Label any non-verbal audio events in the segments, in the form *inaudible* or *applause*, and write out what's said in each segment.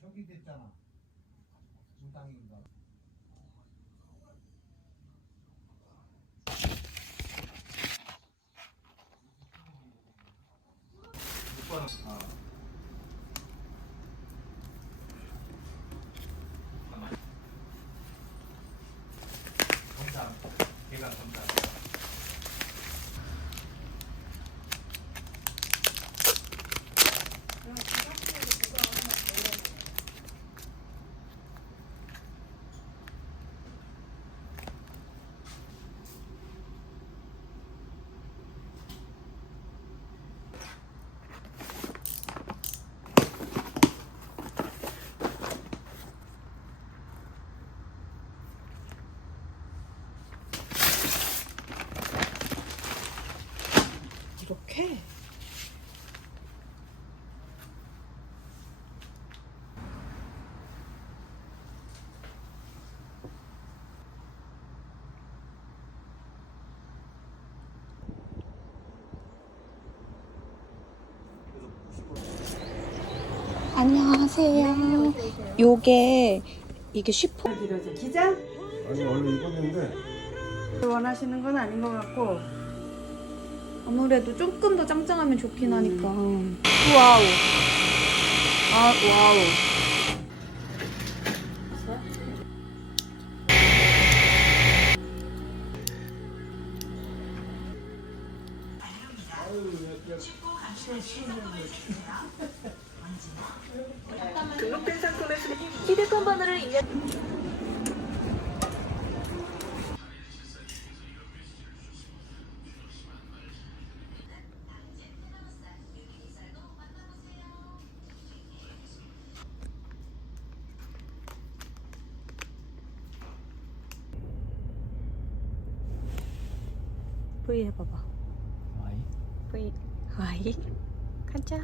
저기 됐잖아. 무당인가. 검사. 걔가 검사. 이렇게? 안녕하세요. 요게 이게 쉬폰. 기장? 아니 원래 입었는데 원하시는 건 아닌 것 같고 아무래도 조금 더 짱짱하면 좋긴 하니까. 와우. 아, 와우. 등록된 상품에서 휴대폰 번호를 입력 V 해봐봐. 아이. V. 아이. 가자.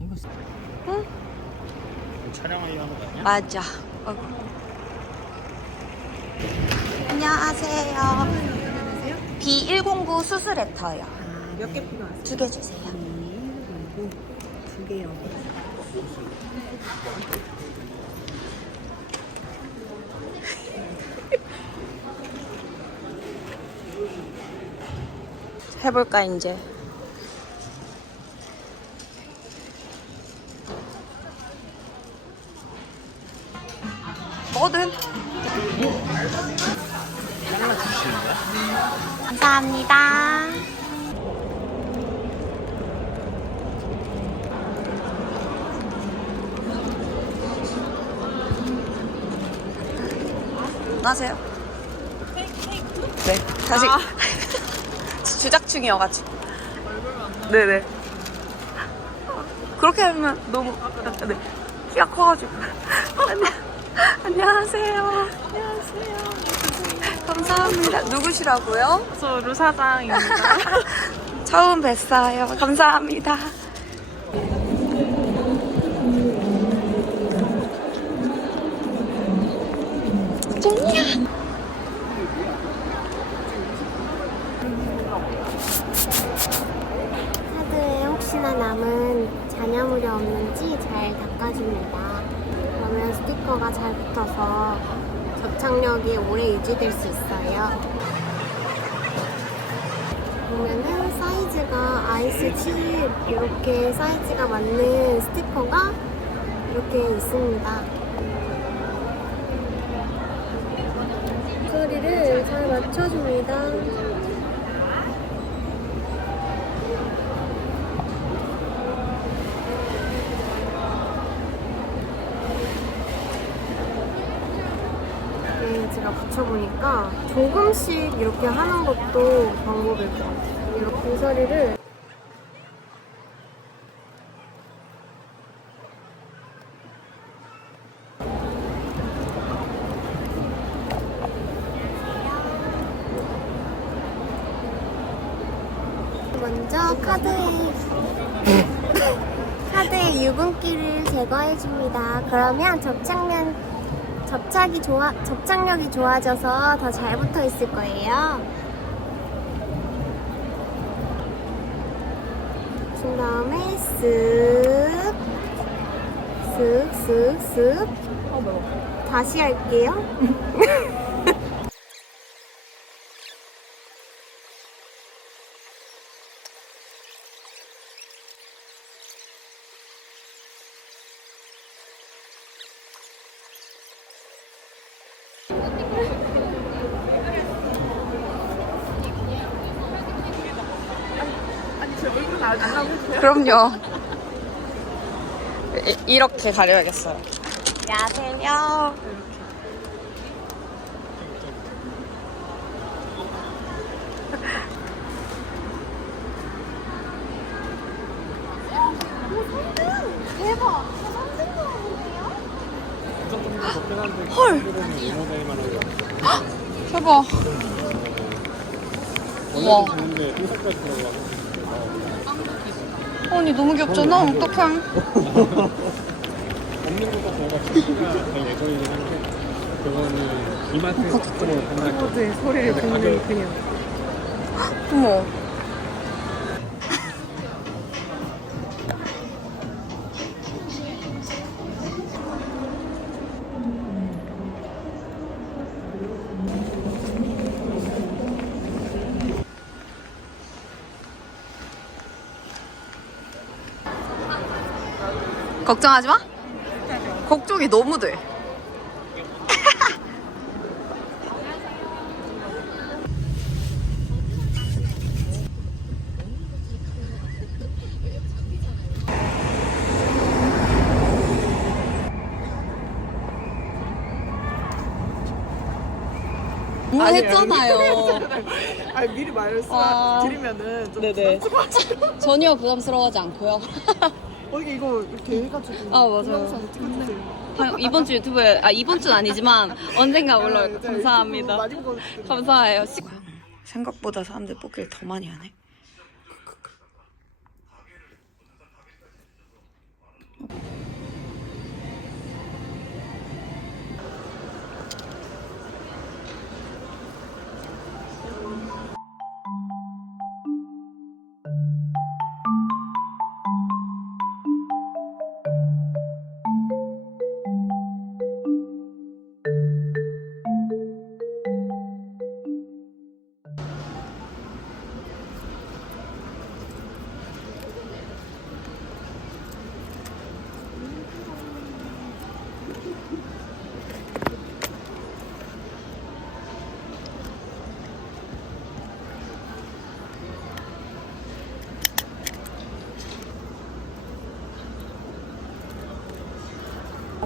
응? 촬영하려고 하는 거 아니야? 맞아. 어. 안녕하세요. B109 수술레터요. 몇 개 필요하세요? 두 개 주세요. 그리고 두 개요. 해볼까 이제. 돼. 감사합니다. 안녕하세요. 네, 다시 *laughs* 주작 중이어가지고. 네네. 그렇게 하면 너무 네. 키가 커가지고. *laughs* 안녕. 안녕하세요. 안녕하세요. 감사합니다. 누구시라고요? 저 루사장입니다. *laughs* 처음 뵀어요. 감사합니다. 쟁이야. 카드에 혹시나 남은 잔여물이 없는지 잘 닦아줍니다. 그러면 스티커가 잘 붙어서 접착력이 오래 유지될 수 있어요. 보면은 사이즈가 아이스 칩 이렇게 사이즈가 맞는 스티커가 이렇게 있습니다. 소리를 잘 맞춰줍니다. 붙여보니까 조금씩 이렇게 하는 것도 방법일 것 같아요. 이렇게 고사리를 먼저 카드에 *laughs* 카드의 유분기를 제거해 줍니다. 그러면 접착면 접착이 좋아 접착력이 좋아져서 더 잘 붙어 있을 거예요. 준 다음에 쓱 쓱 쓱 쓱. 다시 할게요. *laughs* 그럼요. 이, 이렇게 가려야겠어요. 안녕하세요. 대박. 헐. 대박. 우와. 언니 너무 귀엽잖아. 어떡해. 없는 것도 저희가 예정이긴 한데 그거는 이마트 거예요. 네, 소리를 듣는 그냥. 어머. 걱정하지 마. 걱정이 너무 돼. 뭐 했잖아요. *laughs* 아 미리 말을 아. 드리면은 좀 네네. 전혀 부담스러워하지 않고요. *laughs* 어 이게 이거 이렇게 해가지고 아, 맞아요. 동영상 찍어주세요. 아, 이번 주 유튜브에 아 이번 주는 아니지만 언젠가 올라올 거 네, 감사합니다. 많이. 감사해요. 생각보다 사람들 뽑기를 더 많이 하네.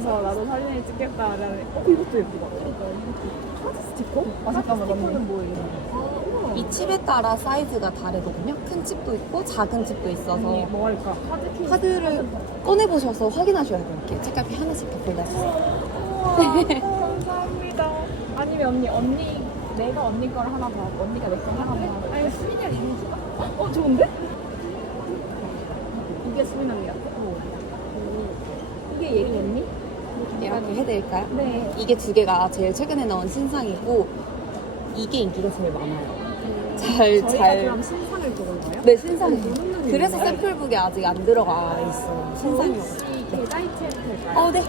가서 나도 사진을 찍겠다 하면 어 이것도 예쁘다. 사진 스티커? 아 잠깐만 스티커는 뭐예요? 이 칩에 따라 사이즈가 다르거든요. 큰 칩도 있고 작은 칩도 있어서 뭐 할까? 카드 케이스. 카드를 꺼내 보셔서 확인하셔야 돼요. 이렇게 책갈피 하나씩 다 골라주세요. 감사합니다. 아니면 언니 언니 내가 언니 걸 하나 봐. 언니가 내걸 하나 봐. 아니 수민이랑 이름 줄까? 어 좋은데? 이게 수민 언니야. 이게 예린 언니? 이렇게 해드릴까요? 네. 이게 두 개가 제일 최근에 나온 신상이고 이게 인기가 제일 많아요. 잘 저희가 잘. 그럼 신상을 보는 거예요? 네 신상. 그래서 샘플북에 아직 안 들어가 있어요. 신상이요. 혹시 그 사이트에 될까요? 어 네.